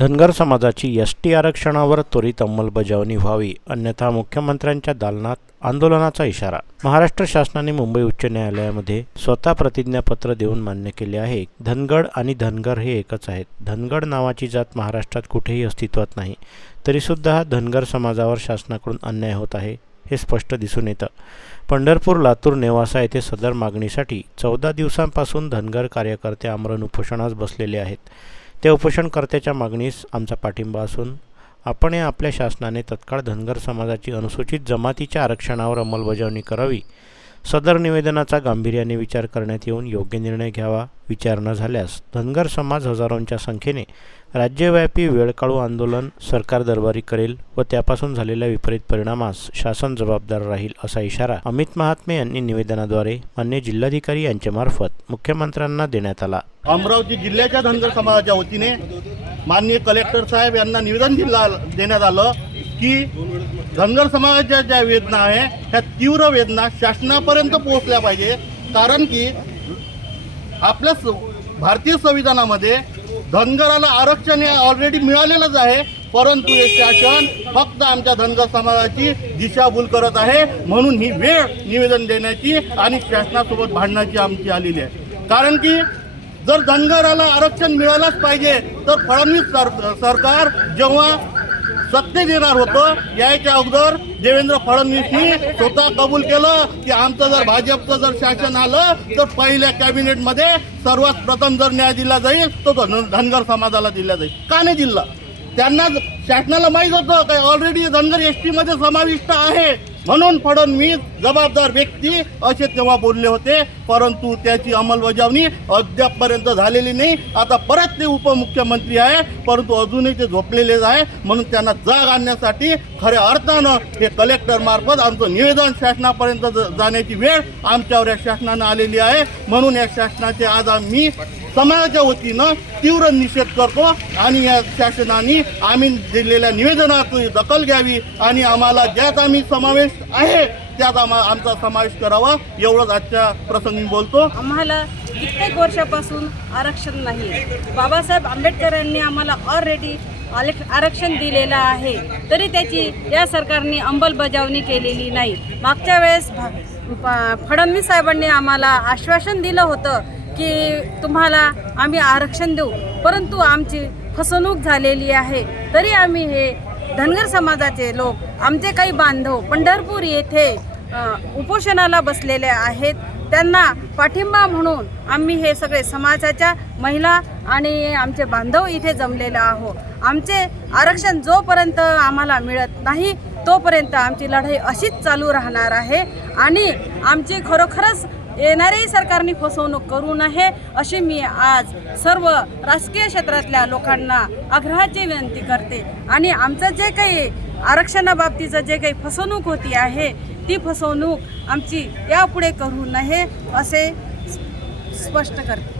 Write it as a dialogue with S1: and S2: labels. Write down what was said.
S1: धनगर समाजाची S T आरक्षणावर त्वरित अंमलबजावणी व्हावी अन्यथा मुख्यमंत्र्यांच्या दालनात आंदोलनाचा इशारा. महाराष्ट्र शासनाने मुंबई उच्च न्यायालयामध्ये स्वतः प्रतिज्ञापत्र देऊन मान्य केले आहे. धनगड आणि धनगर हे एकच आहेत. धनगड नावाची जात महाराष्ट्रात कुठेही अस्तित्वात नाही तरीसुद्धा धनगर समाजावर शासनाकडून अन्याय होत आहे हे स्पष्ट दिसून येतं. पंढरपूर लातूर नेवासा येथे सदर मागणीसाठी चौदा दिवसांपासून धनगर कार्यकर्ते आमरण उपोषणास बसलेले आहेत. त्या उपोषणकर्त्याच्या मागणीस आमचा पाठिंबा असून आपण या आपल्या शासनाने तत्काळ धनगर समाजाची अनुसूचित जमातीच्या आरक्षणावर अंमलबजावणी करावी सदर निवेदनाचा गांभीर्याने विचार करण्यात येऊन योग्य निर्णय घ्यावा विचार न झाल्यास धनगर समाज हजारोंच्या संख्येने राज्यव्यापी वेळकाळू आंदोलन सरकार दरबारी करेल व त्यापासून झालेल्या विपरीत परिणामास शासन जबाबदार राहील असा इशारा अमित महात्मे यांनी निवेदनाद्वारे मान्य जिल्हाधिकारी यांच्यामार्फत मुख्यमंत्र्यांना देण्यात आला.
S2: अमरावती जिल्ह्याच्या धनगर समाजाच्या वतीने माननीय कलेक्टर साहेब यांना निवेदन दिला देण्यात आलं. की धनगर समाजाच्या ज्या वेदना आहे ह्या तीव्र वेदना शासनापर्यंत पोहोचल्या पाहिजे. कारण की आपल्या स- भारतीय संविधानामध्ये धनगराला आरक्षण हे ऑलरेडी मिळालेलंच आहे. परंतु हे शासन फक्त आमच्या धनगर समाजाची दिशाभूल करत आहे. म्हणून ही वेळ निवेदन देण्याची आणि शासनासोबत भांडण्याची आमची आलेली आहे. कारण की जर धनगराला आरक्षण मिळालंच पाहिजे तर फडणवीस सर सरकार जेव्हा सत्य देणार होतं. यायच्या अगोदर देवेंद्र फडणवीसनी स्वतः कबूल केलं की आमचं जर भाजपचं जर शासन आलं तर पहिल्या कॅबिनेटमध्ये सर्वात प्रथम जर न्याय दिला जाईल तो धन धनगर समाजाला दिला जाईल. का नाही दिला? त्यांना शासनाला माहीत होतं काय ऑलरेडी धनगर एसमध्ये समाविष्ट आहे. म्हणून फडणवीस जबाबदार व्यक्ती असे तेव्हा बोलले होते परंतु त्याची अंमलबजावणी अद्यापपर्यंत झालेली नाही. आता परत ते उपमुख्यमंत्री आहे परंतु अजूनही ते झोपलेलेच आहे म्हणून त्यांना जाग आणण्यासाठी खऱ्या अर्थानं हे कलेक्टर मार्फत आमचं निवेदन शासनापर्यंत जाण्याची वेळ आमच्यावर या शासनानं आलेली आहे. म्हणून या शासनाचे आज आम्ही समाजाच्या वतीनं तीव्र निषेध करतो आणि या शासनाने आम्ही दिलेल्या निवेदनाची दखल घ्यावी आणि आम्हाला ज्यात आम्ही समावेश आहे त्यात आम्हा आमचा समावेश करावा एवढंच आजच्या प्रसंगी बोलतो.
S3: आम्हाला कित्येक वर्षापासून आरक्षण नाही बाबासाहेब आंबेडकरांनी आम्हाला ऑलरेडी आरक्षण दिलेलं आहे. तरी त्याची या सरकारने अंमलबजावणी केलेली नाही. मागच्या वेळेस भा- फडणवीस साहेबांनी आम्हाला आश्वासन दिलं होतं की तुम्हाला आम्ही आरक्षण देऊ. परंतु आमची फसवणूक झालेली आहे. तरी आम्ही हे धनगर समाजाचे लोक आमचे काही बांधव पंढरपूर येथे उपोषणाला बसलेले आहेत. त्यांना पाठिंबा म्हणून आम्ही हे सगळे समाजाच्या महिला आणि आमचे बांधव इथे जमलेले आहोत. आमचे आरक्षण जोपर्यंत आम्हाला मिळत नाही तोपर्यंत आमची लढाई अशीच चालू राहणार आहे. आणि आमची खरोखरच येणाऱ्याही सरकारने फसवणूक करू नये अशी मी आज सर्व राजकीय क्षेत्रातल्या लोकांना आग्रहाची विनंती करते. आणि आमचं जे काही आरक्षणाबाबतीचं जे काही फसवणूक होती आहे ती फसवणूक आमची यापुढे करू नये असे स्पष्ट करते.